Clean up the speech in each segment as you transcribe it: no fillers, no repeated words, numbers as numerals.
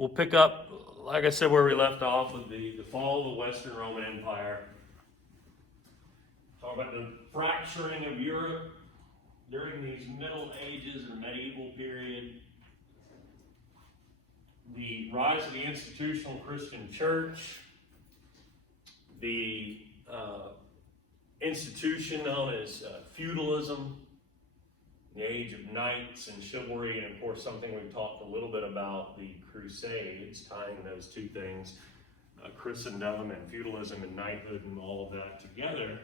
We'll pick up, like I said, where we left off with the fall of the Western Roman Empire. Talk about the fracturing of Europe during these Middle Ages or medieval period. The rise of the institutional Christian church. The institution known as feudalism. The age of knights and chivalry, and of course something we've talked a little bit about, the Crusades, tying those two things, Christendom and feudalism and knighthood and all of that together.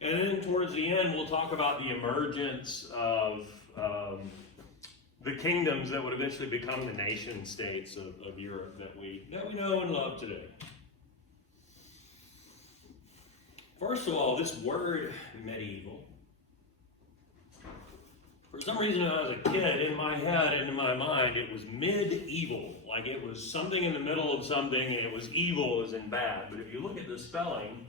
And then towards the end, we'll talk about the emergence of the kingdoms that would eventually become the nation states of Europe that we know and love today. First of all, this word medieval, for some reason, when I was a kid, in my head and in my mind, it was medieval. Like it was something in the middle of something, and it was evil as in bad. But if you look at the spelling,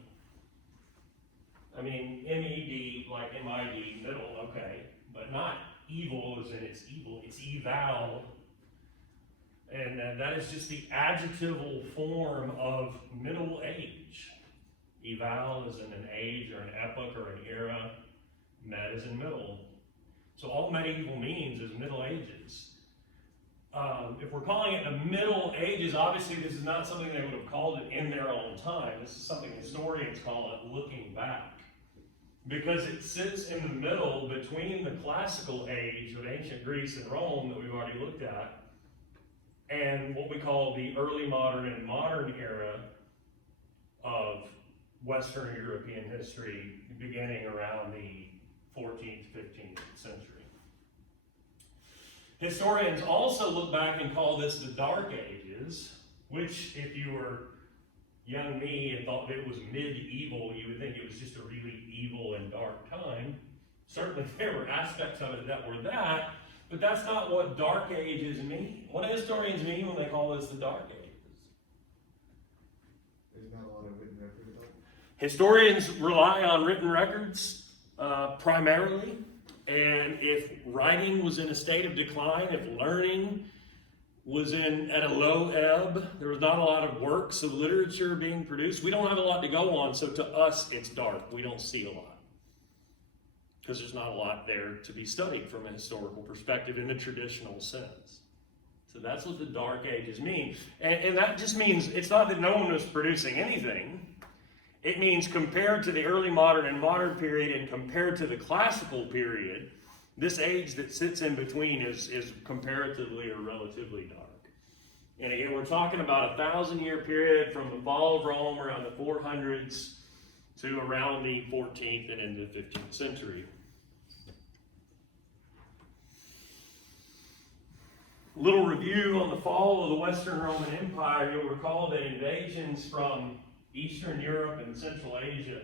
I mean, M-E-D, like M-I-D, middle, okay. But not evil as in it's evil, it's eval. And that is just the adjectival form of Middle Age. Eval is in an age or an epoch or an era. Med is in middle. So all medieval means is Middle Ages. If we're calling it the Middle Ages, obviously this is not something they would have called it in their own time. This is something historians call it looking back. Because it sits in the middle between the classical age of ancient Greece and Rome that we've already looked at, and what we call the early modern and modern era of Western European history, beginning around the 14th, 15th century. Historians also look back and call this the Dark Ages, which, if you were young me and thought that it was medieval, you would think it was just a really evil and dark time. Certainly there were aspects of it that were that, but that's not what Dark Ages mean. What do historians mean when they call this the Dark Ages? There's not a lot of written record about it. Historians rely on written records primarily, and if writing was in a state of decline, if learning was at a low ebb, there was not a lot of works of literature being produced. We don't have a lot to go on, so to us it's dark. We don't see a lot because there's not a lot there to be studied from a historical perspective in the traditional sense. So that's what the Dark Ages mean. And that just means it's not that no one was producing anything. It means compared to the early modern and modern period and compared to the classical period, this age that sits in between is comparatively or relatively dark. And again, we're talking about a 1,000-year period from the fall of Rome around the 400s to around the 14th and into the 15th century. A little review on the fall of the Western Roman Empire. You'll recall that invasions from Eastern Europe and Central Asia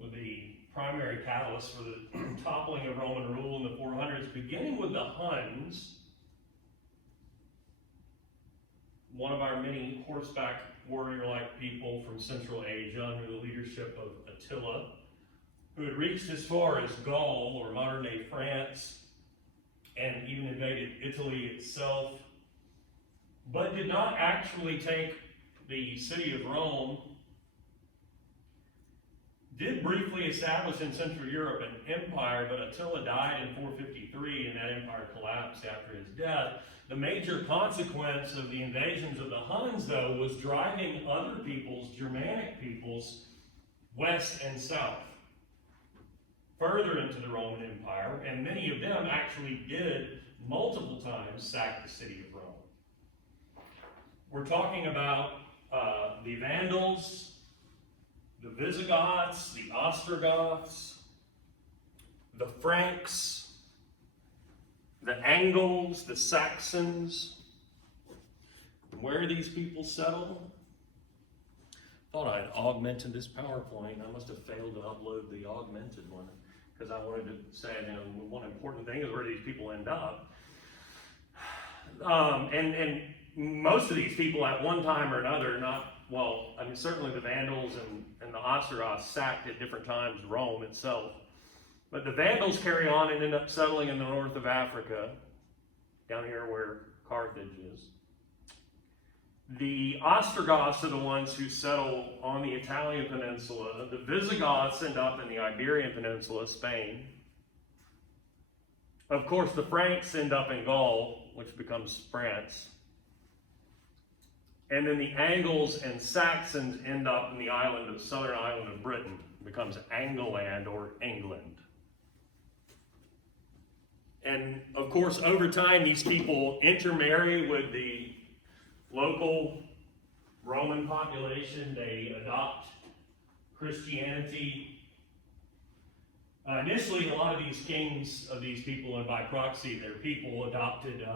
were the primary catalyst for the toppling of Roman rule in the 400s, beginning with the Huns, one of our many horseback warrior-like people from Central Asia under the leadership of Attila, who had reached as far as Gaul, or modern-day France, and even invaded Italy itself, but did not actually take the city of Rome. Did briefly establish in Central Europe an empire, but Attila died in 453 and that empire collapsed after his death. The major consequence of the invasions of the Huns, though, was driving other peoples, Germanic peoples, west and south, further into the Roman Empire, and many of them actually did multiple times sack the city of Rome. We're talking about the Vandals, the Visigoths, the Ostrogoths, the Franks, the Angles, the Saxons. And where these people settled? Thought I'd augmented this PowerPoint. I must have failed to upload the augmented one because I wanted to say, one important thing is where these people end up. And most of these people at one time or another, certainly the Vandals and the Ostrogoths sacked at different times Rome itself. But the Vandals carry on and end up settling in the north of Africa, down here where Carthage is. The Ostrogoths are the ones who settle on the Italian peninsula. The Visigoths end up in the Iberian Peninsula, Spain. Of course, the Franks end up in Gaul, which becomes France. And then the Angles and Saxons end up in the southern island of Britain, becomes Angleland or England. And of course, over time, these people intermarry with the local Roman population. They adopt Christianity. Initially, a lot of these kings of these people, and by proxy, their people, adopted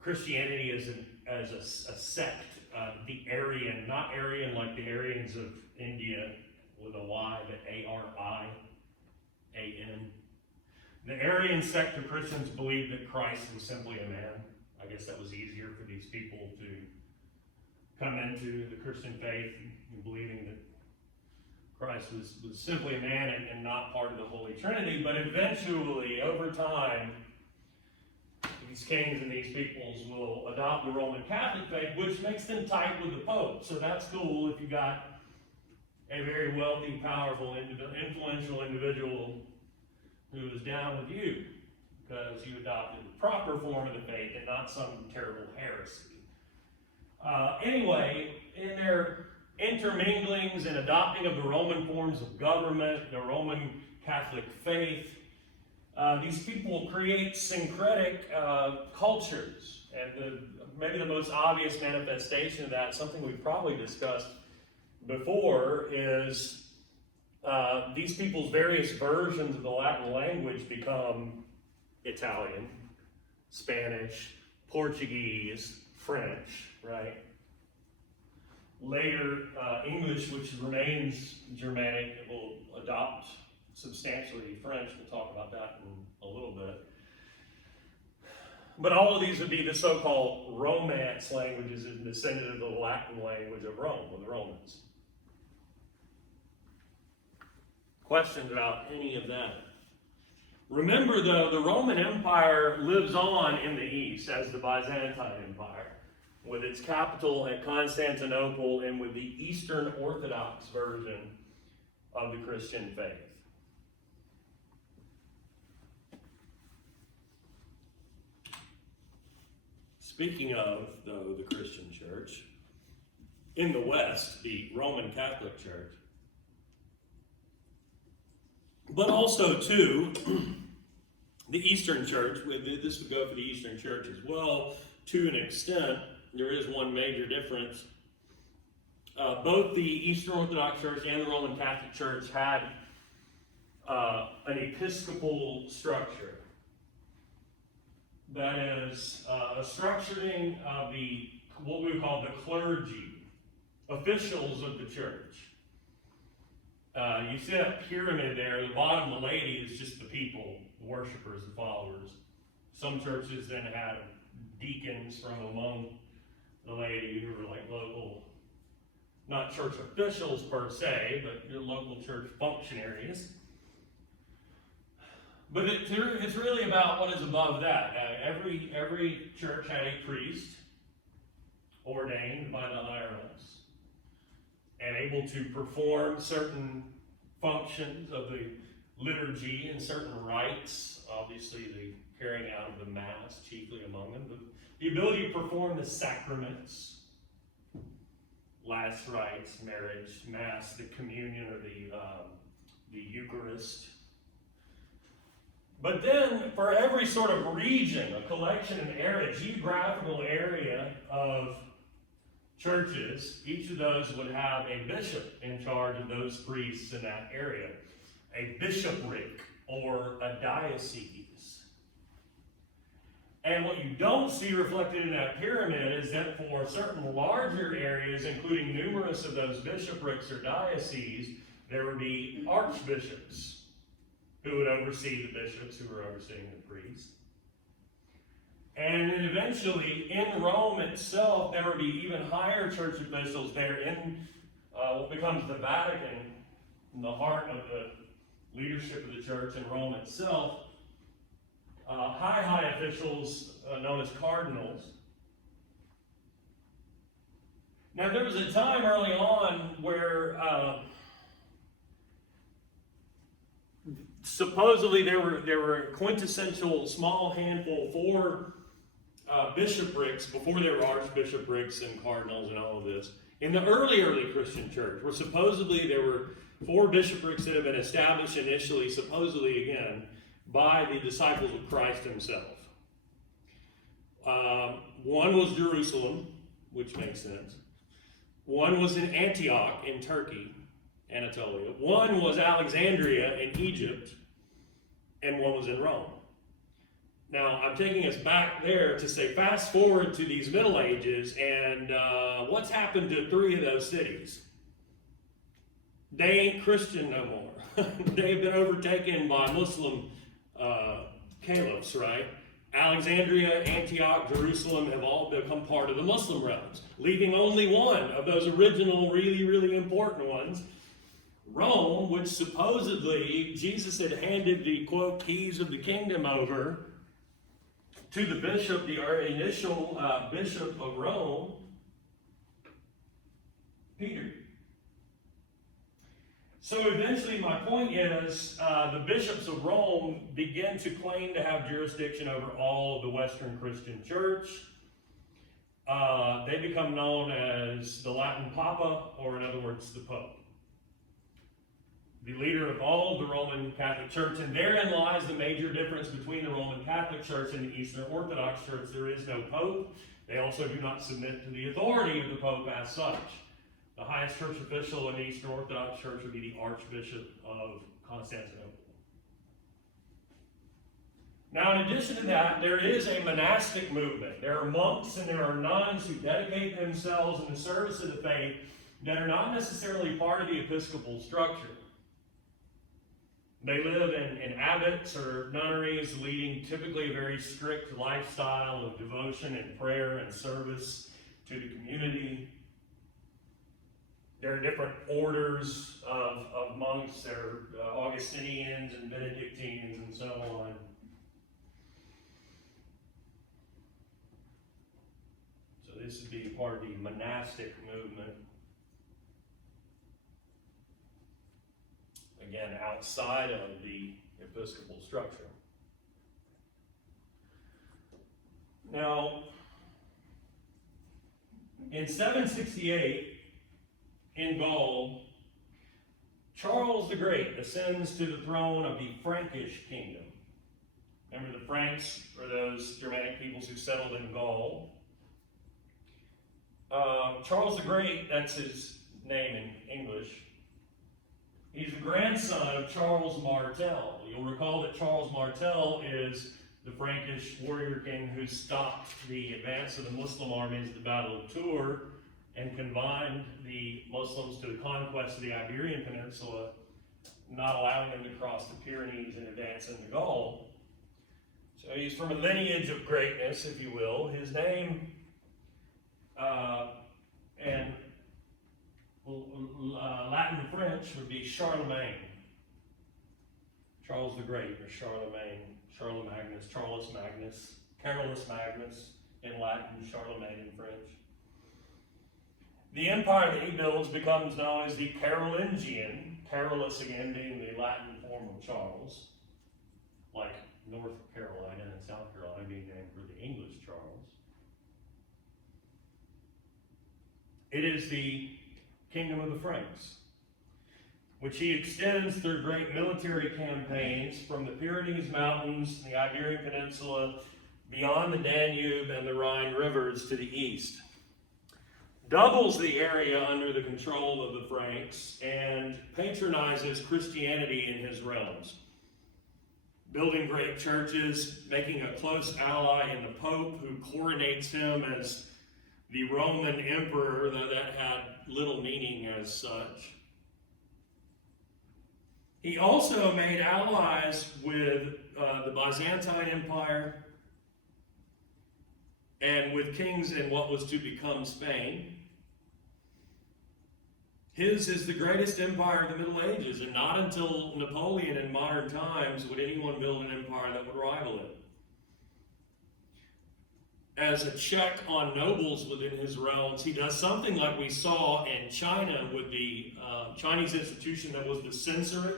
Christianity as a sect. The Aryan, not Aryan like the Aryans of India with a Y, but A-R-I-A-N. The Aryan sect of Christians believed that Christ was simply a man. I guess that was easier for these people to come into the Christian faith, believing that Christ was simply a man and not part of the Holy Trinity. But eventually, over time, these kings and these peoples will adopt the Roman Catholic faith, which makes them tight with the Pope. So that's cool if you got a very wealthy, powerful, influential individual who is down with you, because you adopted the proper form of the faith and not some terrible heresy. Anyway, in their interminglings and adopting of the Roman forms of government, the Roman Catholic faith, these people create syncretic cultures. And maybe the most obvious manifestation of that, something we've probably discussed before, is these people's various versions of the Latin language become Italian, Spanish, Portuguese, French, right? Later, English, which remains Germanic, will adopt substantially French. We'll talk about that in a little bit. But all of these would be the so-called Romance languages, descended of the Latin language of Rome, of the Romans. Questions about any of that? Remember, though, the Roman Empire lives on in the east as the Byzantine Empire, with its capital at Constantinople and with the Eastern Orthodox version of the Christian faith. Speaking of, though, the Christian church, in the West, the Roman Catholic Church, but also, too, the Eastern Church, this would go for the Eastern Church as well, to an extent. There is one major difference. Both the Eastern Orthodox Church and the Roman Catholic Church had an episcopal structure. That is a structuring of what we call the clergy, officials of the church. You see that pyramid there, the bottom, the lady, is just the people, the worshipers, the followers. Some churches then had deacons from among the laity who were like local, not church officials per se, but your local church functionaries. But it's really about what is above that. Every church had a priest ordained by the IRS and able to perform certain functions of the liturgy and certain rites, obviously the carrying out of the Mass chiefly among them, but the ability to perform the sacraments, last rites, marriage, Mass, the communion, or the Eucharist. But then, for every sort of region, a collection, an area, geographical area of churches, each of those would have a bishop in charge of those priests in that area, a bishopric or a diocese. And what you don't see reflected in that pyramid is that for certain larger areas, including numerous of those bishoprics or dioceses, there would be archbishops who would oversee the bishops who were overseeing the priests. And then eventually, in Rome itself, there would be even higher church officials there in what becomes the Vatican, in the heart of the leadership of the church in Rome itself. high officials known as cardinals. Now, there was a time early on where supposedly there were quintessential small handful, 4 bishoprics before there were archbishoprics and cardinals and all of this. In the early Christian church, where supposedly there were 4 bishoprics that had been established initially, supposedly again, by the disciples of Christ himself. One was Jerusalem, which makes sense. One was in Antioch in Turkey, Anatolia. One was Alexandria in Egypt, and one was in Rome. Now, I'm taking us back there to say, fast forward to these Middle Ages, and what's happened to 3 of those cities? They ain't Christian no more. They've been overtaken by Muslim caliphs, right? Alexandria, Antioch, Jerusalem have all become part of the Muslim realms, leaving only one of those original, really important ones, Rome, which supposedly Jesus had handed the, quote, keys of the kingdom over to the bishop, the initial bishop of Rome, Peter. So eventually, my point is, the bishops of Rome begin to claim to have jurisdiction over all of the Western Christian church. They become known as the Latin Papa, or in other words, the Pope. The leader of all of the Roman Catholic Church, and therein lies the major difference between the Roman Catholic Church and the Eastern Orthodox Church. There is no Pope. They also do not submit to the authority of the Pope as such. The highest church official in the Eastern Orthodox Church would be the Archbishop of Constantinople. Now, in addition to that, there is a monastic movement. There are monks and there are nuns who dedicate themselves in the service of the faith that are not necessarily part of the episcopal structure. They live in abbots or nunneries, leading typically a very strict lifestyle of devotion and prayer and service to the community. There are different orders of monks. There are Augustinians and Benedictines and so on. So this would be part of the monastic movement. Again, outside of the episcopal structure. Now, in 768, in Gaul, Charles the Great ascends to the throne of the Frankish kingdom. Remember, the Franks are those Germanic peoples who settled in Gaul. Charles the Great, that's his name in English. He's the grandson of Charles Martel. You'll recall that Charles Martel is the Frankish warrior king who stopped the advance of the Muslim armies at the Battle of Tours and confined the Muslims to the conquest of the Iberian Peninsula, not allowing them to cross the Pyrenees and advance into Gaul. So he's from a lineage of greatness, if you will. His name and Latin and French would be Charlemagne. Charles the Great, or Charlemagne, Charlemagnus, Charles Magnus, Carolus Magnus in Latin, Charlemagne in French. The empire that he builds becomes known as the Carolingian, Carolus again being the Latin form of Charles, like North Carolina and South Carolina being named for the English Charles. It is the kingdom of the Franks, which he extends through great military campaigns from the Pyrenees Mountains, the Iberian Peninsula, beyond the Danube and the Rhine rivers to the east. Doubles the area under the control of the Franks and patronizes Christianity in his realms, building great churches, making a close ally in the Pope, who coronates him as the Roman emperor, though that had little meaning as such. He also made allies with the Byzantine Empire and with kings in what was to become Spain. His is the greatest empire of the Middle Ages, and not until Napoleon in modern times would anyone build an empire that would rival it. as a check on nobles within his realms, he does something like we saw in China with the Chinese institution that was the censorate,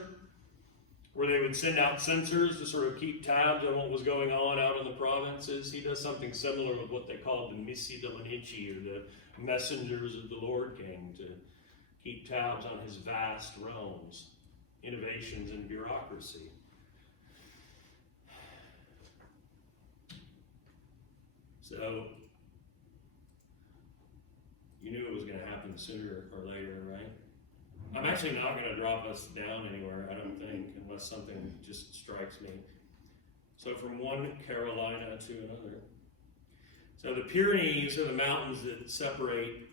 where they would send out censors to sort of keep tabs on what was going on out in the provinces. He does something similar with what they call the Missi Dominici, or the messengers of the Lord King, to keep tabs on his vast realms, innovations, and bureaucracy. So, you knew it was going to happen sooner or later, right? I'm actually not going to drop us down anywhere, I don't think, unless something just strikes me. So from one Carolina to another. So the Pyrenees are the mountains that separate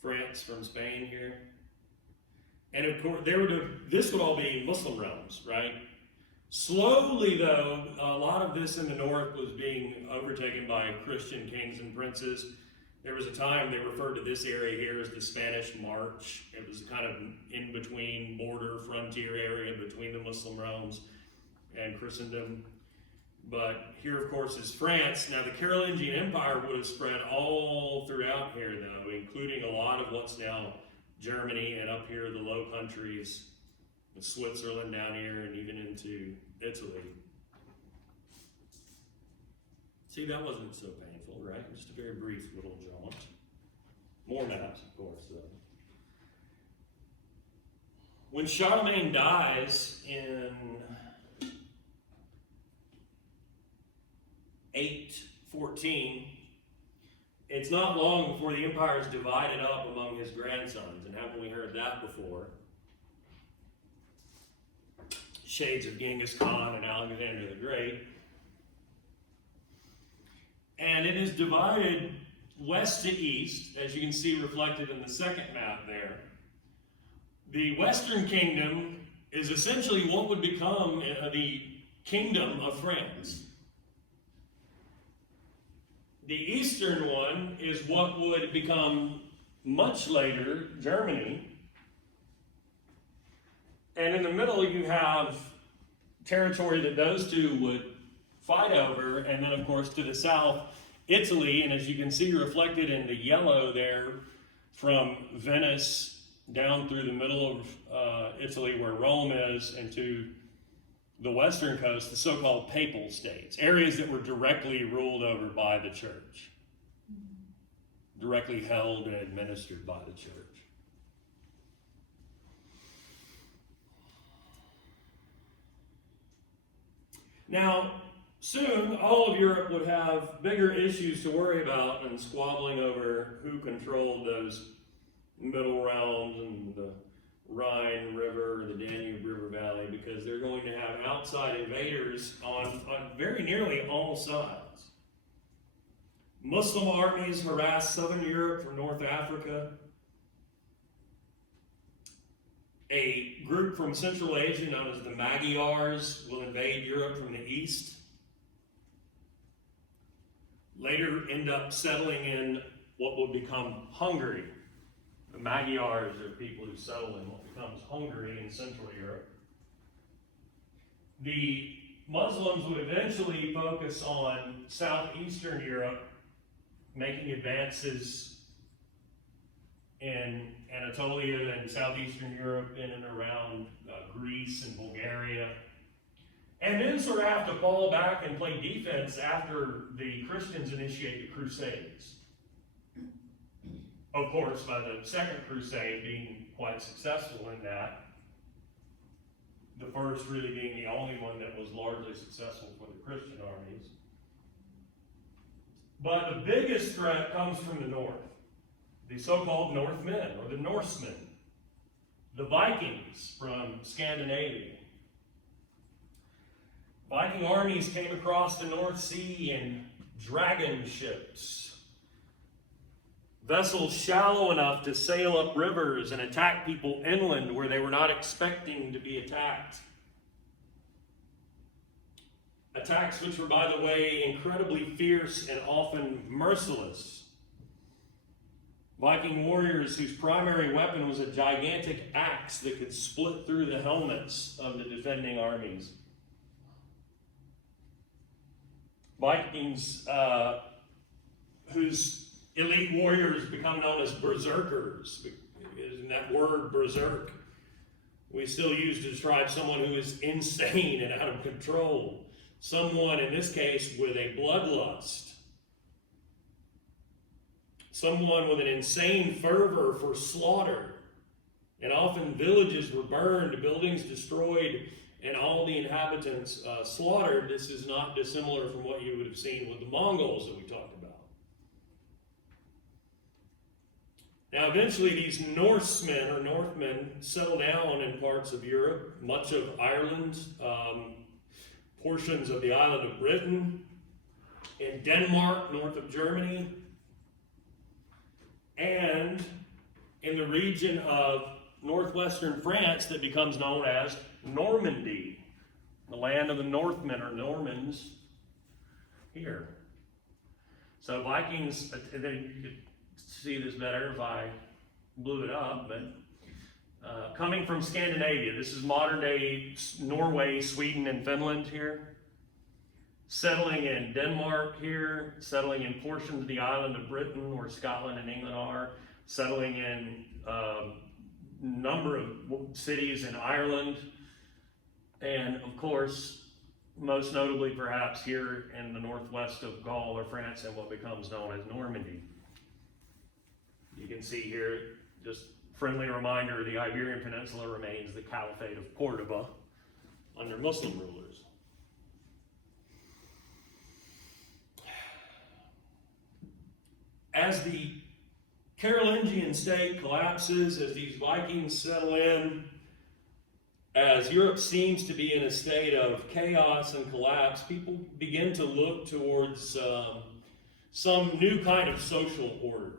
France from Spain here. And of course, this would all be Muslim realms, right? Slowly, though, a lot of this in the north was being overtaken by Christian kings and princes. There was a time they referred to this area here as the Spanish March. It was kind of in between border frontier area between the Muslim realms and Christendom. But here, of course, is France. Now, the Carolingian Empire would have spread all throughout here, though, including a lot of what's now Germany and up here the Low Countries, with Switzerland down here, and even into Italy. See, that wasn't so painful, right? Just a very brief little jaunt. More maps, of course, though. When Charlemagne dies in 814, it's not long before the empire is divided up among his grandsons, and haven't we heard that before? Shades of Genghis Khan and Alexander the Great. And it is divided west to east, as you can see reflected in the second map there. The Western Kingdom is essentially what would become the Kingdom of France. The eastern one is what would become much later Germany. And in the middle you have territory that those two would fight over, and then of course to the south, Italy, and as you can see reflected in the yellow there, from Venice down through the middle of Italy where Rome is, and to the western coast, the so-called papal states, areas that were directly ruled over by the church, directly held and administered by the church. Now, soon, all of Europe would have bigger issues to worry about than squabbling over who controlled those middle realms and the Rhine River, the Danube River Valley, because they're going to have outside invaders on very nearly all sides. Muslim armies harass southern Europe from North Africa. A group from Central Asia known as the Magyars will invade Europe from the east. Later end up settling in what will become Hungary. The Magyars are people who settle in what becomes Hungary in Central Europe. The Muslims would eventually focus on southeastern Europe, making advances in Anatolia and southeastern Europe, in and around Greece and Bulgaria. And then sort of have to fall back and play defense after the Christians initiate the Crusades. Of course, by the Second Crusade being quite successful in that, the first really being the only one that was largely successful for the Christian armies. But the biggest threat comes from the north, the so-called Northmen, or the Norsemen, the Vikings from Scandinavia. Viking armies came across the North Sea in dragon ships, vessels shallow enough to sail up rivers and attack people inland where they were not expecting to be attacked. Attacks which were, by the way, incredibly fierce and often merciless. Viking warriors whose primary weapon was a gigantic axe that could split through the helmets of the defending armies. Vikings whose elite warriors become known as berserkers. In that word, berserk, we still use to describe someone who is insane and out of control. Someone, in this case, with a bloodlust. Someone with an insane fervor for slaughter. And often villages were burned, buildings destroyed, and all the inhabitants slaughtered. This is not dissimilar from what you would have seen with the Mongols that we talked about. Now, eventually, these Norsemen or Northmen settle down in parts of Europe, much of Ireland, portions of the island of Britain, in Denmark, north of Germany, and in the region of northwestern France that becomes known as Normandy, the land of the Northmen or Normans here. So Vikings, then you could see this better if I blew it up, but coming from Scandinavia, this is modern day Norway, Sweden, and Finland here, settling in Denmark here, settling in portions of the island of Britain where Scotland and England are, settling in a number of cities in Ireland, and of course, most notably perhaps here in the northwest of Gaul or France and what becomes known as Normandy. You can see here, just friendly reminder, the Iberian Peninsula remains the Caliphate of Cordoba under Muslim rulers. As the Carolingian state collapses, as these Vikings settle in, as Europe seems to be in a state of chaos and collapse, people begin to look towards some new kind of social order.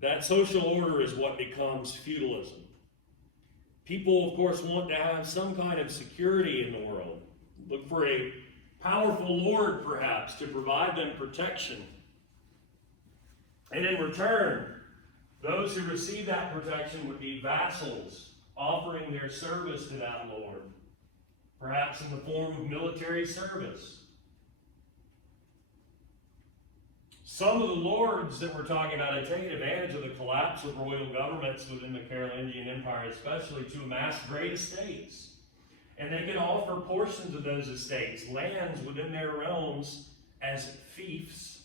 That social order is what becomes feudalism. People, of course, want to have some kind of security in the world. Look for a powerful lord, perhaps, to provide them protection. And in return, those who receive that protection would be vassals, offering their service to that lord, perhaps in the form of military service. Some of the lords that we're talking about had taken advantage of the collapse of royal governments within the Carolingian Empire, especially to amass great estates. And they could offer portions of those estates, lands within their realms, as fiefs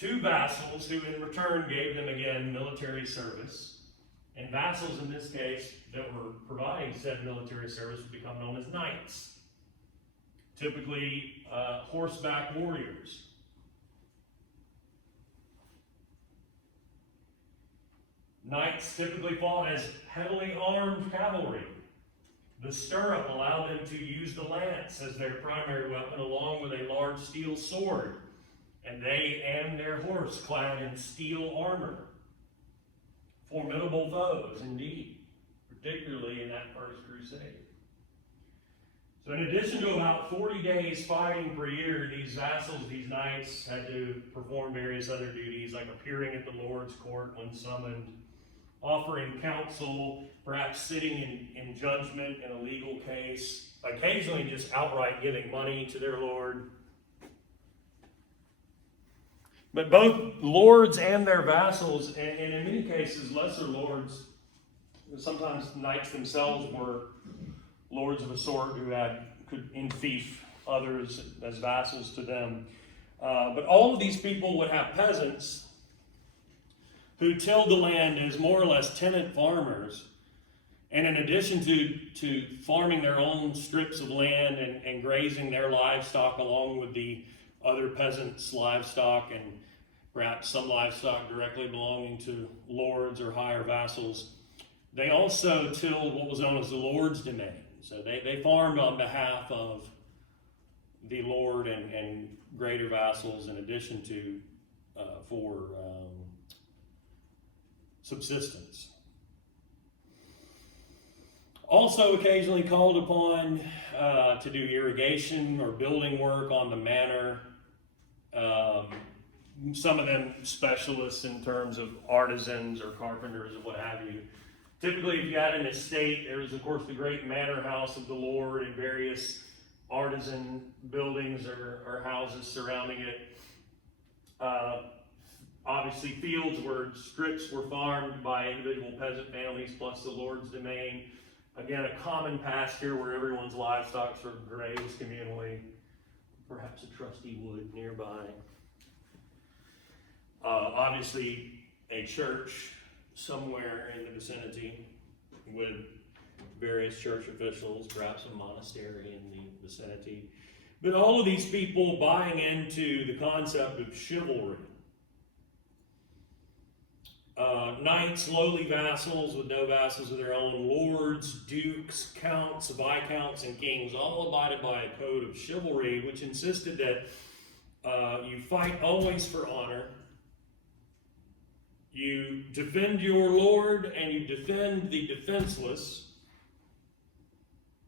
to vassals who in return gave them, again, military service. And vassals in this case that were providing said military service would become known as knights, typically horseback warriors. Knights typically fought as heavily armed cavalry. The stirrup allowed them to use the lance as their primary weapon, along with a large steel sword, and they and their horse clad in steel armor. Formidable foes, indeed, particularly in that first crusade. So in addition to about 40 days fighting per year, these vassals, these knights, had to perform various other duties, like appearing at the Lord's court when summoned, offering counsel, perhaps sitting in judgment in a legal case, occasionally just outright giving money to their lord. But both lords and their vassals, and in many cases lesser lords, sometimes knights themselves were lords of a sort who could enfief others as vassals to them. But all of these people would have peasants who tilled the land as more or less tenant farmers. And in addition to farming their own strips of land and grazing their livestock along with the other peasants' livestock, and perhaps some livestock directly belonging to lords or higher vassals, they also tilled what was known as the Lord's domain. So they farmed on behalf of the Lord and greater vassals, in addition to for subsistence. Also occasionally called upon to do irrigation or building work on the manor. Some of them specialists in terms of artisans or carpenters or what have you. Typically, if you had an estate, there was, of course, the great manor house of the Lord and various artisan buildings or houses surrounding it. Obviously fields where strips were farmed by individual peasant families plus the Lord's domain. Again, a common pasture where everyone's livestock sort of grazed communally. Perhaps a trusty wood nearby. Obviously a church somewhere in the vicinity with various church officials, perhaps a monastery in the vicinity. But all of these people buying into the concept of chivalry. Knights, lowly vassals with no vassals of their own, lords, dukes, counts, viscounts, and kings, all abided by a code of chivalry which insisted that you fight always for honor, you defend your lord, and you defend the defenseless.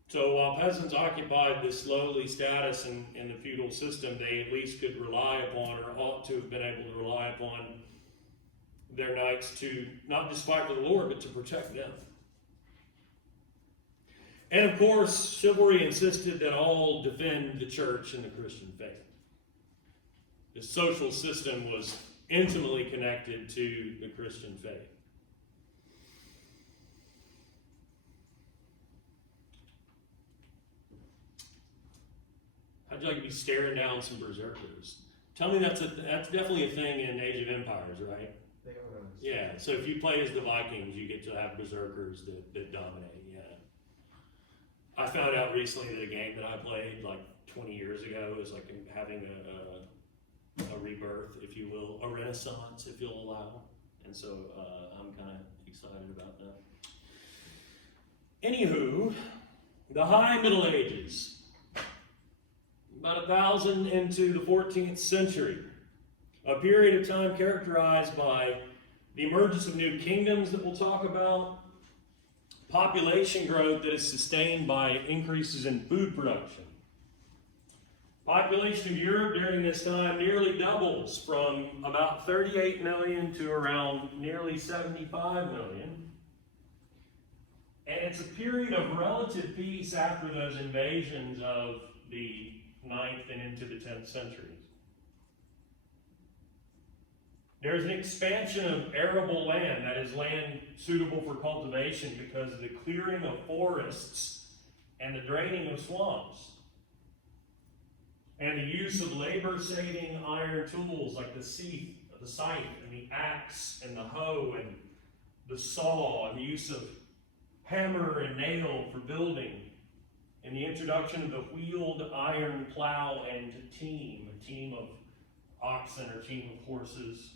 So while peasants occupied this lowly status in the feudal system, they at least could rely upon, or ought to have been able to rely upon, their knights to not just fight for the Lord, but to protect them. And of course, chivalry insisted that all defend the church and the Christian faith. The social system was intimately connected to the Christian faith. How'd you like to be staring down some berserkers? Tell me that's definitely a thing in Age of Empires, right? They are. Yeah, so if you play as the Vikings, you get to have berserkers that dominate, yeah. I found out recently that a game that I played like 20 years ago is like having a rebirth, if you will, a renaissance, if you'll allow. And so I'm kind of excited about that. Anywho, the High Middle Ages, about 1,000 into the 14th century, a period of time characterized by the emergence of new kingdoms that we'll talk about, population growth that is sustained by increases in food production. Population of Europe during this time nearly doubles from about 38 million to around nearly 75 million. And it's a period of relative peace after those invasions of the 9th and into the 10th centuries. There's an expansion of arable land, that is land suitable for cultivation because of the clearing of forests and the draining of swamps. And the use of labor-saving iron tools like the scythe and the axe and the hoe and the saw, and the use of hammer and nail for building, and the introduction of the wheeled iron plow and a team of oxen or team of horses.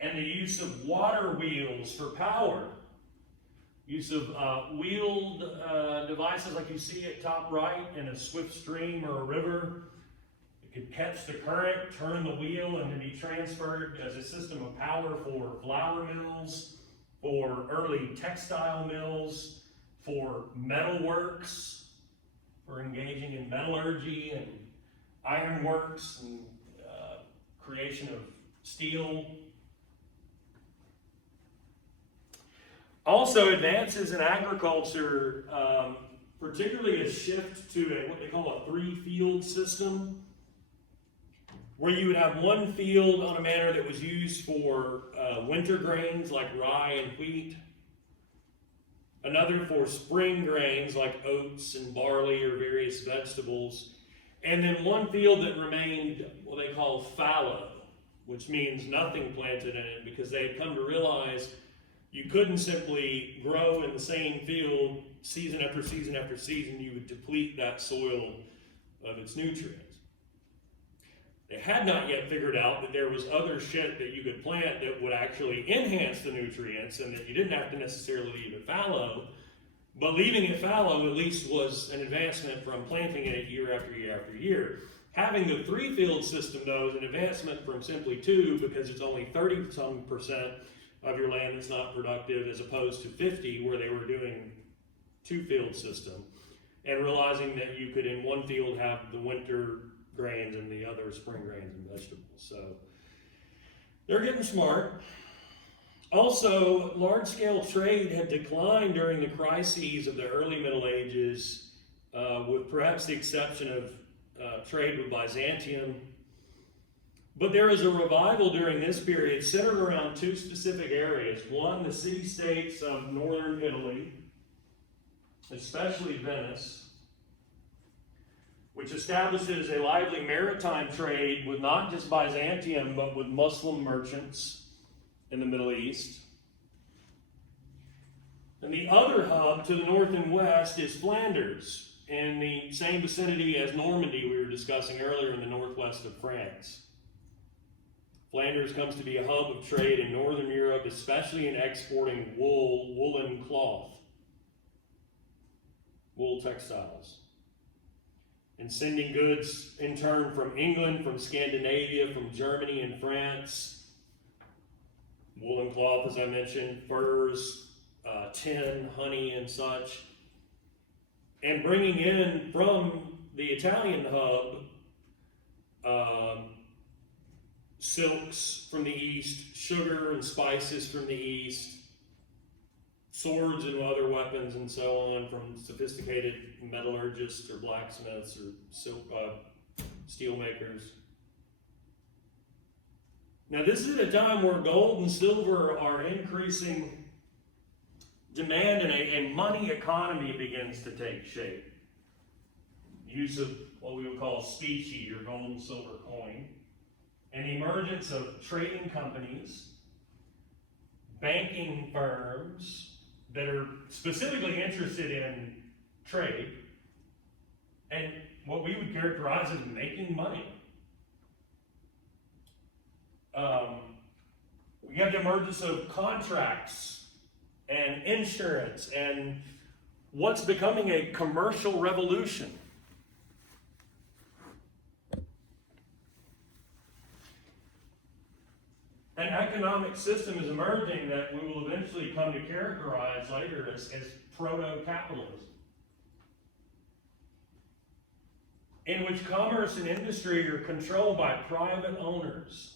And the use of water wheels for power. Use of wheeled devices like you see at top right in a swift stream or a river. It could catch the current, turn the wheel, and then be transferred as a system of power for flour mills, for early textile mills, for metalworks, for engaging in metallurgy and ironworks and creation of steel. Also, advances in agriculture, particularly a shift to what they call a three-field system, where you would have one field on a manor that was used for winter grains like rye and wheat, another for spring grains like oats and barley or various vegetables, and then one field that remained what they call fallow, which means nothing planted in it, because they had come to realize you couldn't simply grow in the same field season after season after season. You would deplete that soil of its nutrients. They had not yet figured out that there was other shit that you could plant that would actually enhance the nutrients, and that you didn't have to necessarily leave it fallow. But leaving it fallow at least was an advancement from planting it year after year after year. Having the three-field system, though, is an advancement from simply two, because it's only 30% of your land that's not productive, as opposed to 50 where they were doing two-field system, and realizing that you could in one field have the winter grains and the other spring grains and vegetables. So they're getting smart. Also, large-scale trade had declined during the crises of the early Middle Ages, with perhaps the exception of trade with Byzantium. But there is a revival during this period centered around two specific areas. One, the city-states of northern Italy, especially Venice, which establishes a lively maritime trade with not just Byzantium, but with Muslim merchants in the Middle East. And the other hub to the north and west is Flanders, in the same vicinity as Normandy we were discussing earlier in the northwest of France. Flanders comes to be a hub of trade in northern Europe, especially in exporting woolen cloth, wool textiles, and sending goods in turn from England, from Scandinavia, from Germany and France. Woolen cloth, as I mentioned, furs, tin, honey, and such. And bringing in from the Italian hub, silks from the east, sugar and spices from the east, swords and other weapons and so on from sophisticated metallurgists or blacksmiths or steel makers. Now, this is at a time where gold and silver are increasing demand, and a money economy begins to take shape. Use of what we would call specie, or gold and silver coin, and the emergence of trading companies, banking firms that are specifically interested in trade, and what we would characterize as making money. We have the emergence of contracts and insurance and what's becoming a commercial revolution. An economic system is emerging that we will eventually come to characterize later as proto-capitalism, in which commerce and industry are controlled by private owners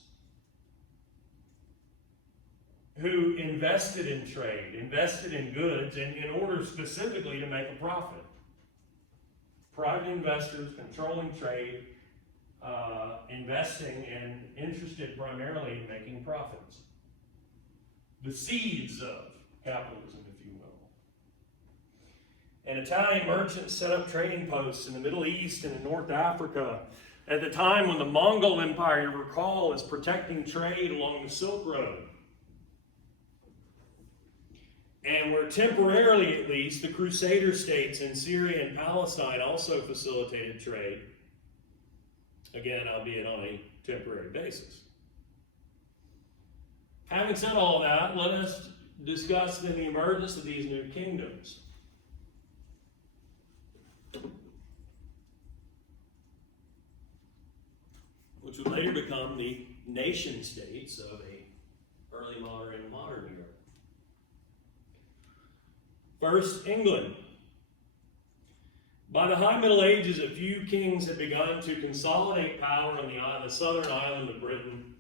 who invested in trade, invested in goods, and in order specifically to make a profit. Private investors controlling trade, investing, and interested primarily in making profits. The seeds of capitalism, if you will. And Italian merchants set up trading posts in the Middle East and in North Africa at the time when the Mongol Empire, you recall, is protecting trade along the Silk Road. And where temporarily, at least, the Crusader states in Syria and Palestine also facilitated trade, again, albeit on a temporary basis. Having said all that, let us discuss then the emergence of these new kingdoms. Which would later become the nation states of a early modern and modern Europe. First, England. By the High Middle Ages, a few kings had begun to consolidate power on the southern island of Britain.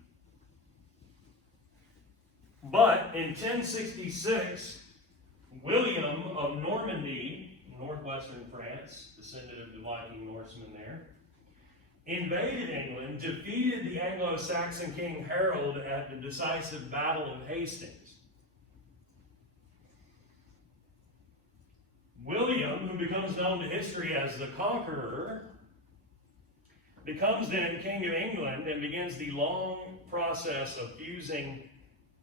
But in 1066, William of Normandy, northwestern France, descendant of the Viking Norsemen there, invaded England, defeated the Anglo-Saxon king Harold at the decisive Battle of Hastings. William, who becomes known to history as the Conqueror, becomes then King of England and begins the long process of fusing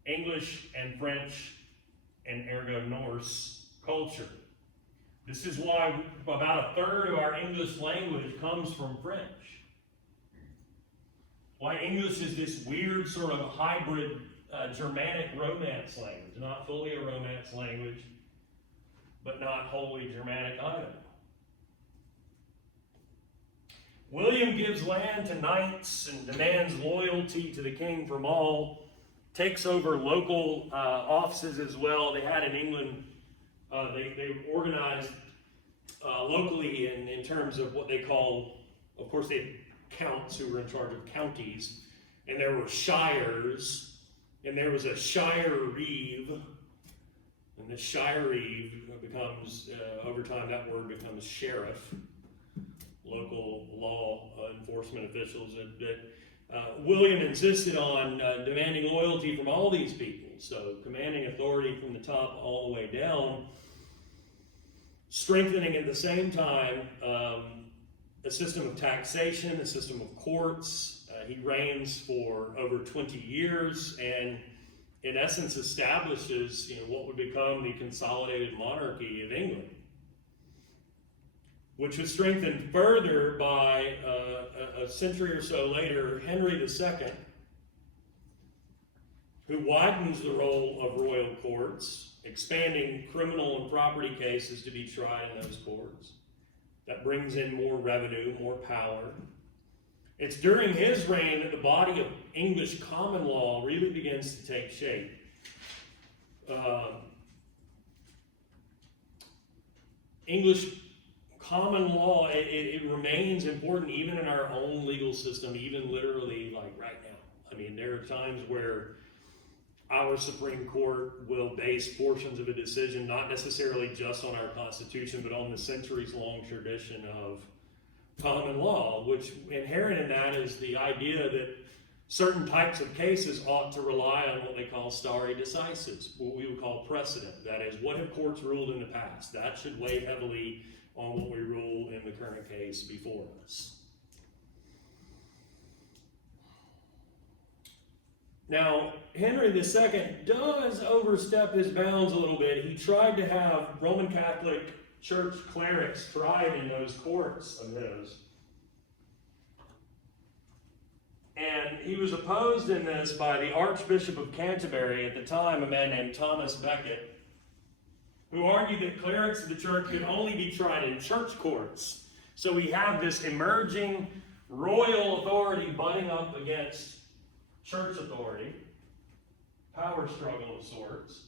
English and French and ergo Norse culture. This is why about a third of our English language comes from French. Why English is this weird sort of hybrid Germanic Romance language, not fully a Romance language, but not wholly Germanic either. William gives land to knights and demands loyalty to the king from all, takes over local offices as well. They had in England, they organized locally in terms of what they call, of course they had counts who were in charge of counties, and there were shires, and there was a shire reeve, and the shire reeve becomes, over time that word becomes sheriff, local law enforcement officials, that William insisted on demanding loyalty from all these people, so commanding authority from the top all the way down, strengthening at the same time a system of taxation, a system of courts. He reigns for over 20 years and in essence establishes what would become the consolidated monarchy of England, which was strengthened further by a century or so later, Henry II, who widens the role of royal courts, expanding criminal and property cases to be tried in those courts. That brings in more revenue, more power. It's during his reign that the body of English common law really begins to take shape. English common law, it remains important even in our own legal system, even literally like right now. I mean, there are times where our Supreme Court will base portions of a decision not necessarily just on our Constitution, but on the centuries-long tradition of common law, which inherent in that is the idea that certain types of cases ought to rely on what they call stare decisis, what we would call precedent. That is, what have courts ruled in the past? That should weigh heavily on what we rule in the current case before us. Now, Henry II does overstep his bounds a little bit. He tried to have Roman Catholic Church clerics tried in those courts of his. And he was opposed in this by the Archbishop of Canterbury at the time, a man named Thomas Becket, who argued that clerics of the church could only be tried in church courts. So we have this emerging royal authority butting up against church authority, power struggle of sorts.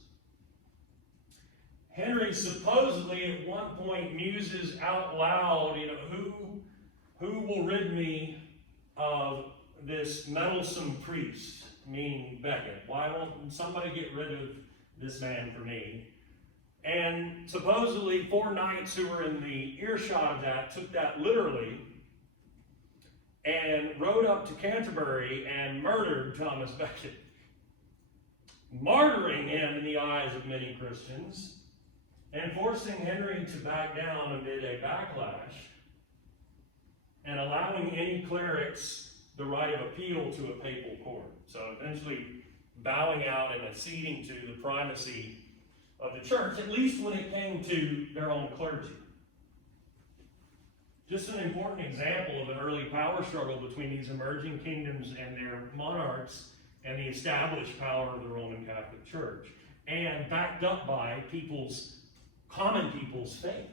Henry supposedly at one point muses out loud, who will rid me of this meddlesome priest, meaning Becket? Why won't somebody get rid of this man for me? And supposedly 4 knights who were in the earshot of that took that literally and rode up to Canterbury and murdered Thomas Becket, martyring him in the eyes of many Christians, and forcing Henry to back down amid a backlash, and allowing any clerics the right of appeal to a papal court. So eventually bowing out and acceding to the primacy of the church, at least when it came to their own clergy. Just an important example of an early power struggle between these emerging kingdoms and their monarchs and the established power of the Roman Catholic Church, and backed up by common people's faith.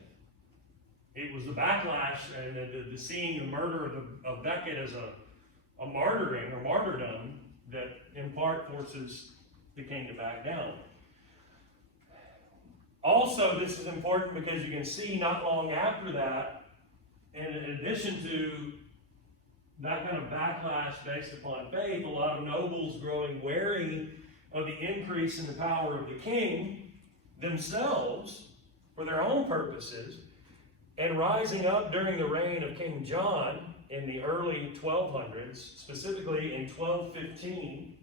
It was the backlash and the seeing the murder of Becket as a martyring or martyrdom that in part forces the king to back down. Also, this is important because you can see not long after that, and in addition to that kind of backlash based upon faith, a lot of nobles growing wary of the increase in the power of the king themselves for their own purposes, and rising up during the reign of King John in the early 1200s, specifically in 1215,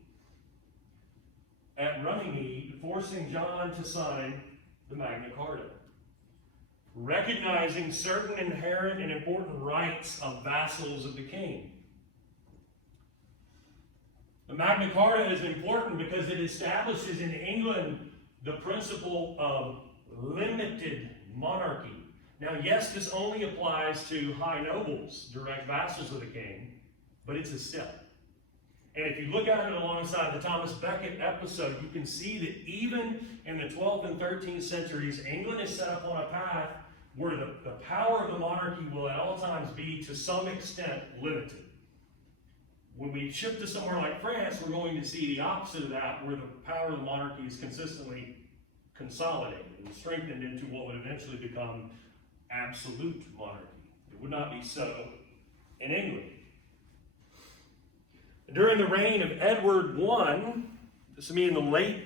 at Runnymede, forcing John to sign the Magna Carta, recognizing certain inherent and important rights of vassals of the king. The Magna Carta is important because it establishes in England the principle of limited monarchy. Now, yes, this only applies to high nobles, direct vassals of the king, but it's a step. And if you look at it alongside the Thomas Becket episode, you can see that even in the 12th and 13th centuries, England is set up on a path where the power of the monarchy will at all times be, to some extent, limited. When we shift to somewhere like France, we're going to see the opposite of that, where the power of the monarchy is consistently consolidated and strengthened into what would eventually become absolute monarchy. It would not be so in England. During the reign of Edward I, this will be in the late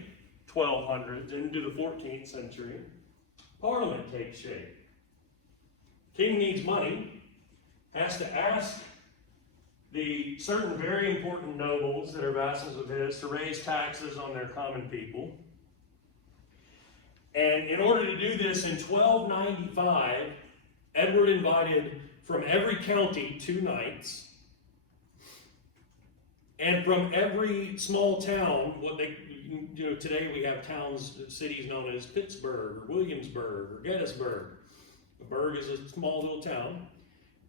1200s into the 14th century, Parliament takes shape. King needs money, has to ask the certain very important nobles that are vassals of his to raise taxes on their common people. And in order to do this, in 1295, Edward invited from every county 2 knights, and from every small town, today we have towns, cities known as Pittsburgh, or Williamsburg, or Gettysburg. A burg is a small little town,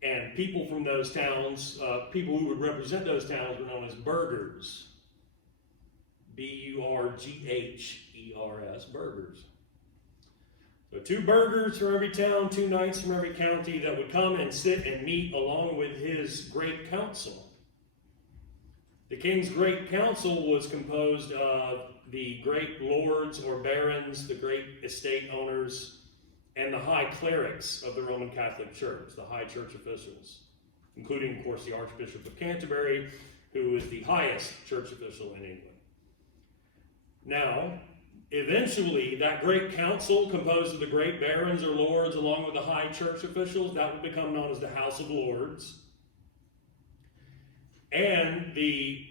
and people from those towns, people who would represent those towns were known as burghers. B-U-R-G-H-E-R-S, burghers. So 2 burghers from every town, 2 knights from every county that would come and sit and meet along with his great council. The king's great council was composed of the great lords or barons, the great estate owners, and the high clerics of the Roman Catholic Church, the high church officials, including, of course, the Archbishop of Canterbury, who is the highest church official in England. Now, eventually, that great council composed of the great barons or lords along with the high church officials, that would become known as the House of Lords. And the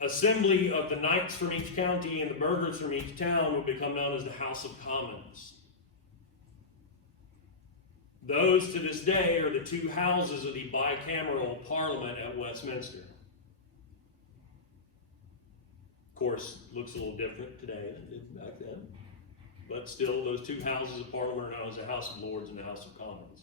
assembly of the knights from each county and the burghers from each town would become known as the House of Commons. Those, to this day, are the 2 houses of the bicameral Parliament at Westminster. Of course, looks a little different today than it did back then. But still, those 2 houses of Parliament are known as the House of Lords and the House of Commons.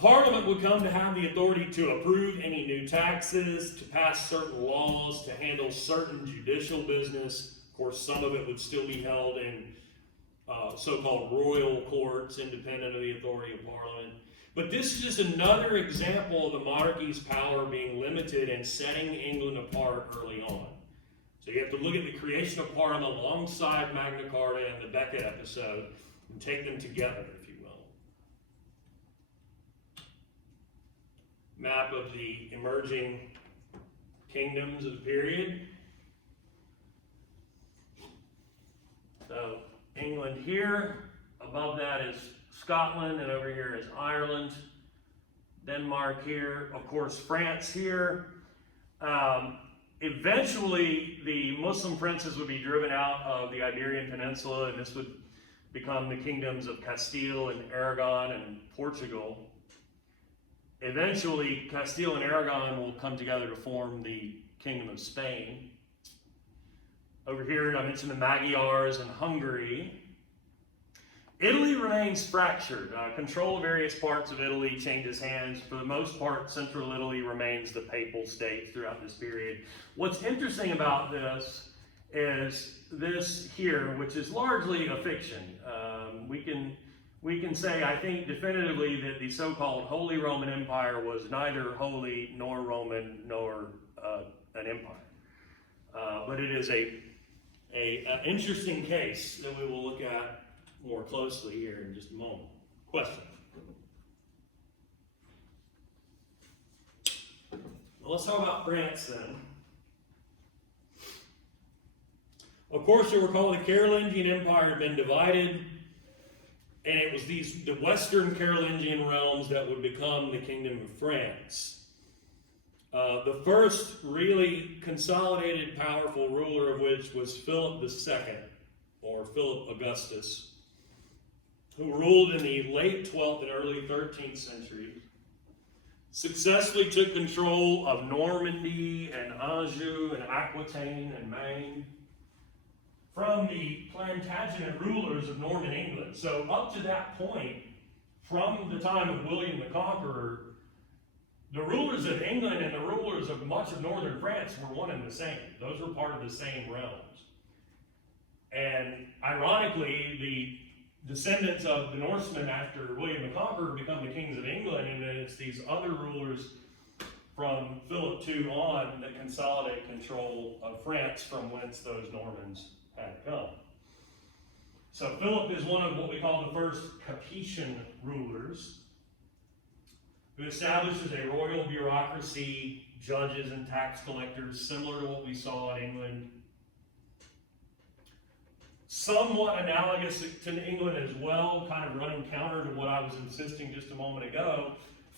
Parliament would come to have the authority to approve any new taxes, to pass certain laws, to handle certain judicial business. Of course, some of it would still be held in so-called royal courts, independent of the authority of Parliament. But this is just another example of the monarchy's power being limited and setting England apart early on. So you have to look at the creation of Parliament alongside Magna Carta and the Becket episode and take them together, if you will. Map of the emerging kingdoms of the period. So England here, above that is Scotland, and over here is Ireland. Denmark here, of course France here. Eventually, the Muslim princes would be driven out of the Iberian Peninsula, and this would become the kingdoms of Castile and Aragon and Portugal. Eventually, Castile and Aragon will come together to form the Kingdom of Spain. Over here, I mentioned the Magyars and Hungary. Italy remains fractured. Control of various parts of Italy changes hands. For the most part, central Italy remains the papal state throughout this period. What's interesting about this is this here, which is largely a fiction. We can say, I think, definitively that the so-called Holy Roman Empire was neither holy nor Roman nor an empire. But it is an interesting case that we will look at more closely here in just a moment. Question? Well, let's talk about France then. Of course, you'll recall the Carolingian Empire had been divided, and it was the Western Carolingian realms that would become the Kingdom of France. The first really consolidated, powerful ruler of which was Philip II, or Philip Augustus, who ruled in the late 12th and early 13th centuries, successfully took control of Normandy and Anjou and Aquitaine and Maine from the Plantagenet rulers of Norman England. So up to that point, from the time of William the Conqueror, the rulers of England and the rulers of much of northern France were one and the same. Those were part of the same realms. And ironically, the descendants of the Norsemen after William the Conqueror become the kings of England, and then it's these other rulers from Philip II on that consolidate control of France from whence those Normans had come. So Philip is one of what we call the first Capetian rulers, who establishes a royal bureaucracy, judges and tax collectors, similar to what we saw in England somewhat analogous to England as well, kind of running counter to what I was insisting just a moment ago.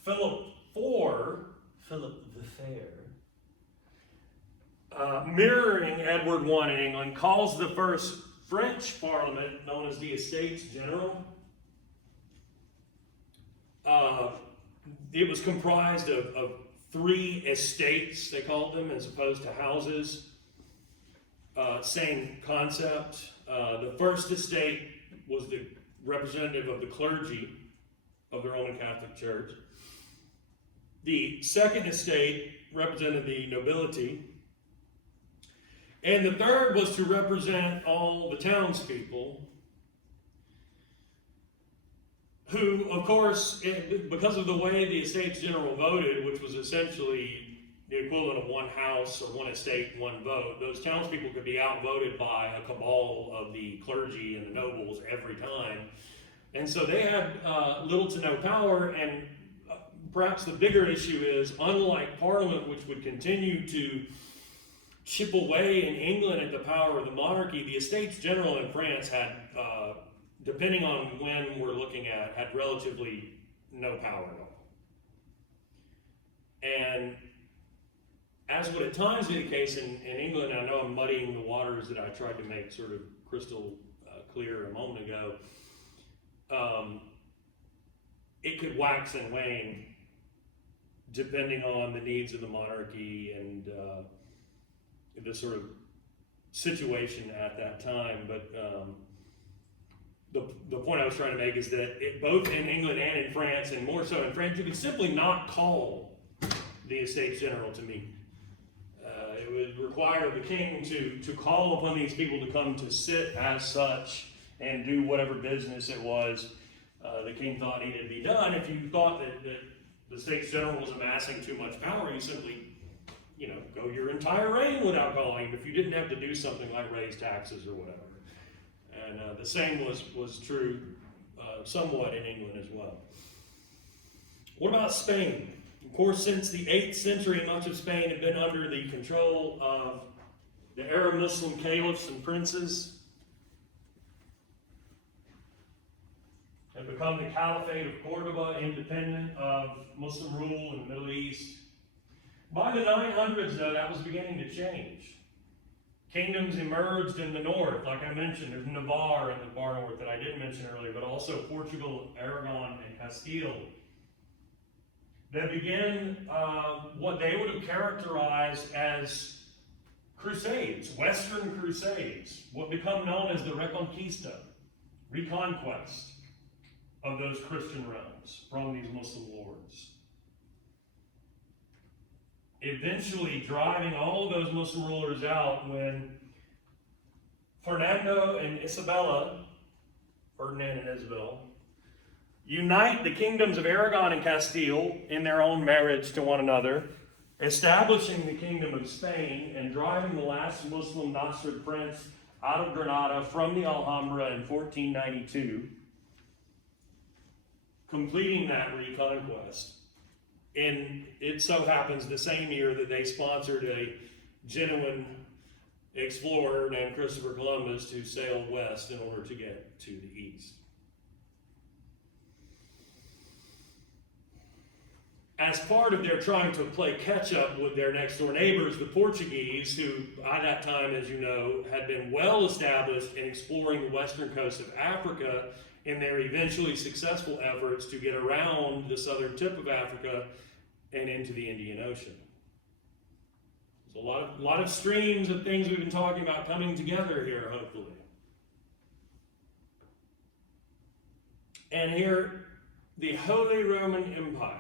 Philip the Fair, mirroring Edward I in England, calls the first French parliament, known as the Estates General. It was comprised of 3 estates, they called them, as opposed to houses. Same concept. The first estate was the representative of the clergy of the Roman Catholic Church. The second estate represented the nobility. And the third was to represent all the townspeople, who, of course, because of the way the Estates General voted, which was essentially the equivalent of one house or one estate, one vote, those townspeople could be outvoted by a cabal of the clergy and the nobles every time. And so they had little to no power, and perhaps the bigger issue is, unlike Parliament, which would continue to chip away in England at the power of the monarchy, the Estates General in France had, depending on when we're looking at, had relatively no power at all. And as would at times be the case in England, I know I'm muddying the waters that I tried to make sort of crystal clear a moment ago, it could wax and wane depending on the needs of the monarchy and the sort of situation at that time. But the point I was trying to make is that both in England and in France, and more so in France, you could simply not call the Estates General to meet. It would require the king to call upon these people to come to sit as such and do whatever business it was the king thought needed to be done. If you thought that the Estates General was amassing too much power, you simply go your entire reign without calling him if you didn't have to do something like raise taxes or whatever. And the same was true somewhat in England as well. What about Spain? Of course, since the 8th century, much of Spain had been under the control of the Arab Muslim caliphs and princes. Had become the Caliphate of Cordoba, independent of Muslim rule in the Middle East. By the 900s, though, that was beginning to change. Kingdoms emerged in the north, like I mentioned. There's Navarre in the far north that I didn't mention earlier, but also Portugal, Aragon, and Castile. They began what they would have characterized as crusades, Western crusades, what become known as the Reconquista, reconquest of those Christian realms from these Muslim lords. Eventually driving all of those Muslim rulers out when Ferdinand and Isabel, unite the kingdoms of Aragon and Castile in their own marriage to one another, establishing the kingdom of Spain and driving the last Muslim Nasrid prince out of Granada from the Alhambra in 1492, completing that reconquest. And it so happens the same year that they sponsored a genuine explorer named Christopher Columbus to sail west in order to get to the east. As part of their trying to play catch up with their next door neighbors, the Portuguese, who at that time, as you know, had been well established in exploring the western coast of Africa in their eventually successful efforts to get around the southern tip of Africa and into the Indian Ocean. So a lot of streams of things we've been talking about coming together here, hopefully. And here, the Holy Roman Empire.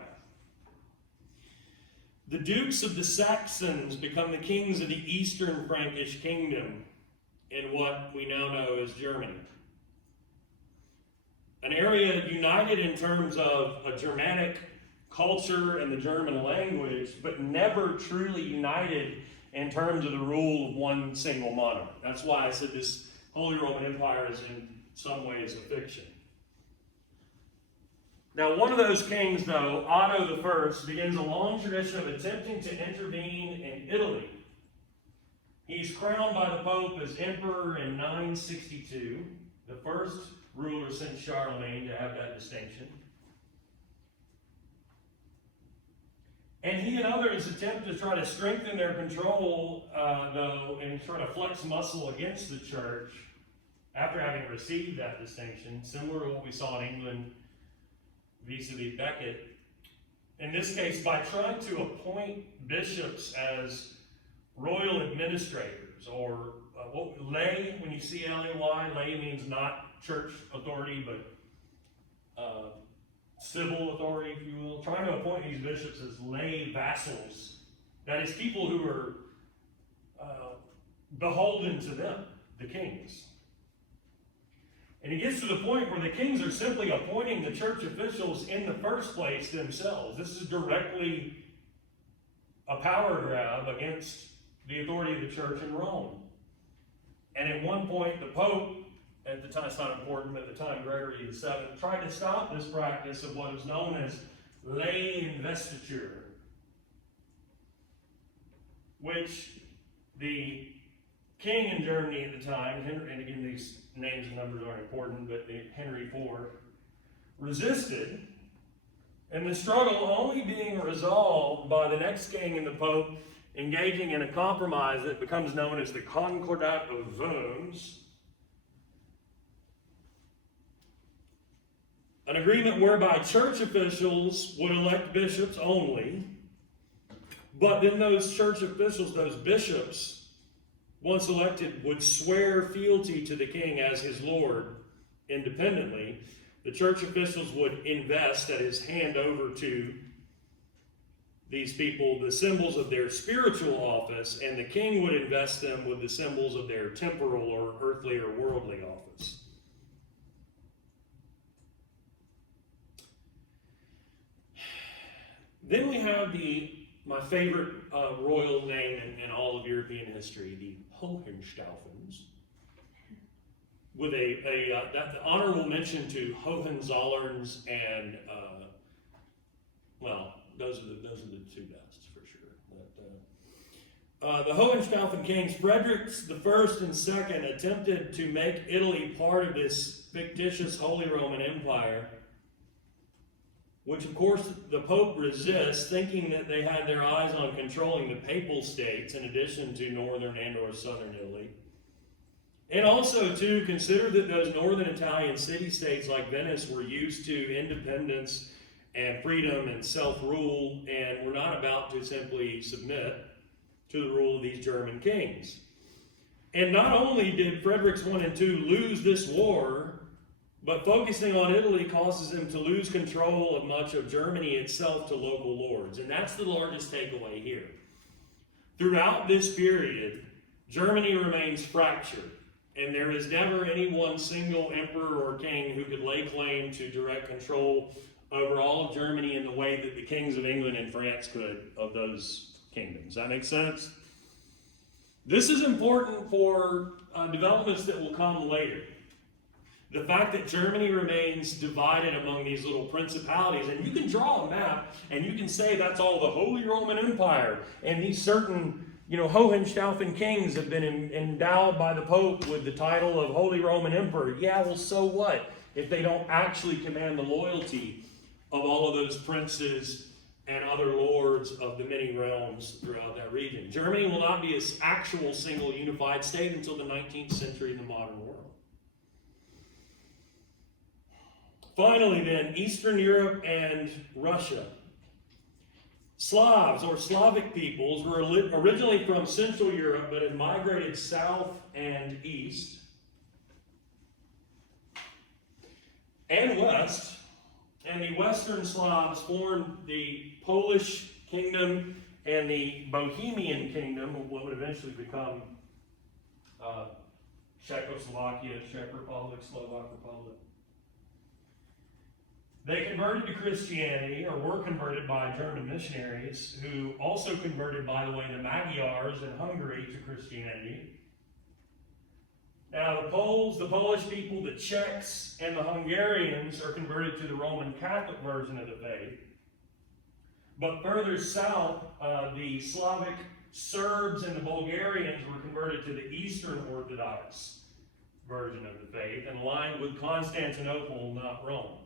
The dukes of the Saxons become the kings of the Eastern Frankish kingdom in what we now know as Germany. An area united in terms of a Germanic culture and the German language, but never truly united in terms of the rule of one single monarch. That's why I said this Holy Roman Empire is in some ways a fiction. Now, one of those kings, though, Otto I, begins a long tradition of attempting to intervene in Italy. He's crowned by the Pope as emperor in 962, the first ruler since Charlemagne to have that distinction. And he and others attempt to try to strengthen their control, though, and try to flex muscle against the church after having received that distinction, similar to what we saw in England vis-a-vis Becket. In this case, by trying to appoint bishops as royal administrators, or lay, when you see L-A-Y, lay means not church authority, but civil authority, if you will, trying to appoint these bishops as lay vassals, that is, people who are beholden to them, the kings. And it gets to the point where the kings are simply appointing the church officials in the first place themselves. This is directly a power grab against the authority of the church in Rome. And at one point, the Pope, at the time, it's not important, but at the time, Gregory VII, tried to stop this practice of what is known as lay investiture, which the king in Germany at the time, Henry, and again, these names and numbers aren't important, but Henry IV, resisted, and the struggle only being resolved by the next king and the Pope engaging in a compromise that becomes known as the Concordat of Worms, an agreement whereby church officials would elect bishops only, but then those church officials, those bishops, once elected, would swear fealty to the king as his lord independently. The church officials would invest, that is, hand over to these people the symbols of their spiritual office, and the king would invest them with the symbols of their temporal or earthly or worldly office. Then we have my favorite royal name in all of European history, the Hohenstaufens, with the honorable mention to Hohenzollerns and those are the two best for sure. But, the Hohenstaufen kings, Fredericks the First and Second, attempted to make Italy part of this fictitious Holy Roman Empire, which of course the Pope resists, thinking that they had their eyes on controlling the papal states in addition to northern and or southern Italy. And also to consider that those northern Italian city-states like Venice were used to independence and freedom and self-rule, and were not about to simply submit to the rule of these German kings. And not only did Fredericks I and II lose this war, but focusing on Italy causes them to lose control of much of Germany itself to local lords. And that's the largest takeaway here. Throughout this period, Germany remains fractured, and there is never any one single emperor or king who could lay claim to direct control over all of Germany in the way that the kings of England and France could of those kingdoms. Does that make sense? This is important for developments that will come later. The fact that Germany remains divided among these little principalities, and you can draw a map and you can say that's all the Holy Roman Empire, and these certain, Hohenstaufen kings have been endowed by the Pope with the title of Holy Roman Emperor. Yeah, well, so what if they don't actually command the loyalty of all of those princes and other lords of the many realms throughout that region? Germany will not be an actual single unified state until the 19th century in the modern world. Finally then, Eastern Europe and Russia. Slavs, or Slavic peoples, were originally from Central Europe, but had migrated south and east and west. And the Western Slavs formed the Polish kingdom and the Bohemian kingdom, what would eventually become Czechoslovakia, Czech Republic, Slovak Republic. They converted to Christianity, or were converted by German missionaries, who also converted, by the way, the Magyars in Hungary to Christianity. Now, the Poles, the Polish people, the Czechs, and the Hungarians are converted to the Roman Catholic version of the faith. But further south, the Slavic Serbs and the Bulgarians were converted to the Eastern Orthodox version of the faith and aligned with Constantinople, not Rome.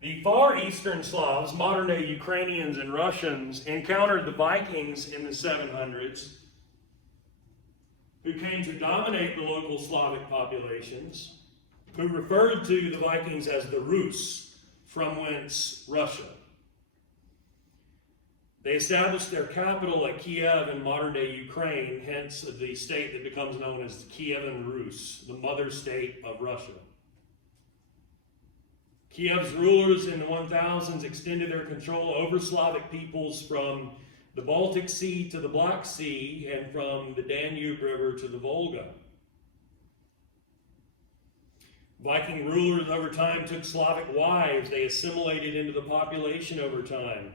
The Far Eastern Slavs, modern-day Ukrainians and Russians, encountered the Vikings in the 700s, who came to dominate the local Slavic populations, who referred to the Vikings as the Rus, from whence Russia. They established their capital at Kiev in modern-day Ukraine, hence the state that becomes known as Kievan Rus, the mother state of Russia. Kiev's rulers in the 1000s extended their control over Slavic peoples from the Baltic Sea to the Black Sea and from the Danube River to the Volga. Viking rulers over time took Slavic wives. They assimilated into the population over time.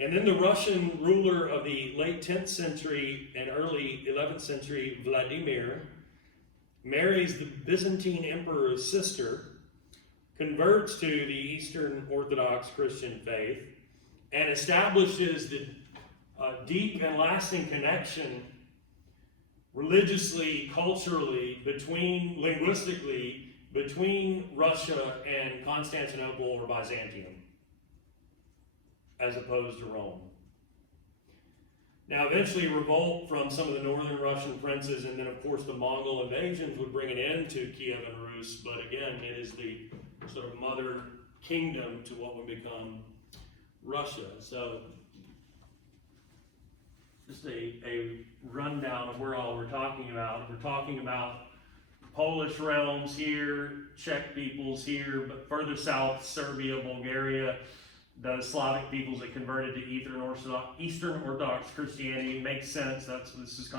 And then the Russian ruler of the late 10th century and early 11th century, Vladimir, marries the Byzantine emperor's sister, converts to the Eastern Orthodox Christian faith, and establishes the deep and lasting connection religiously, culturally, linguistically, between Russia and Constantinople or Byzantium, as opposed to Rome. Now, eventually, a revolt from some of the northern Russian princes, and then, of course, the Mongol invasions would bring an end to Kiev and Rus, but again, it is the sort of mother kingdom to what would become Russia. So, just a rundown of where all we're talking about. We're talking about Polish realms here, Czech peoples here, but further south, Serbia, Bulgaria, the Slavic peoples that converted to Eastern Orthodox Christianity. Makes sense. This is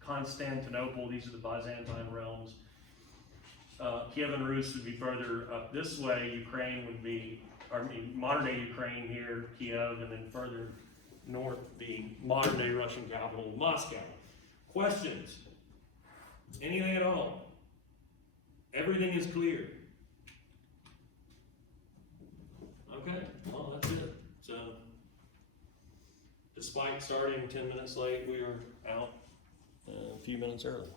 Constantinople. These are the Byzantine realms. Kiev and Rus would be further up this way. Ukraine would be, modern-day Ukraine here, Kiev, and then further north, the modern-day Russian capital, Moscow. Questions? Anything at all? Everything is clear. Okay, well, that's it. So, despite starting 10 minutes late, we are out a few minutes early.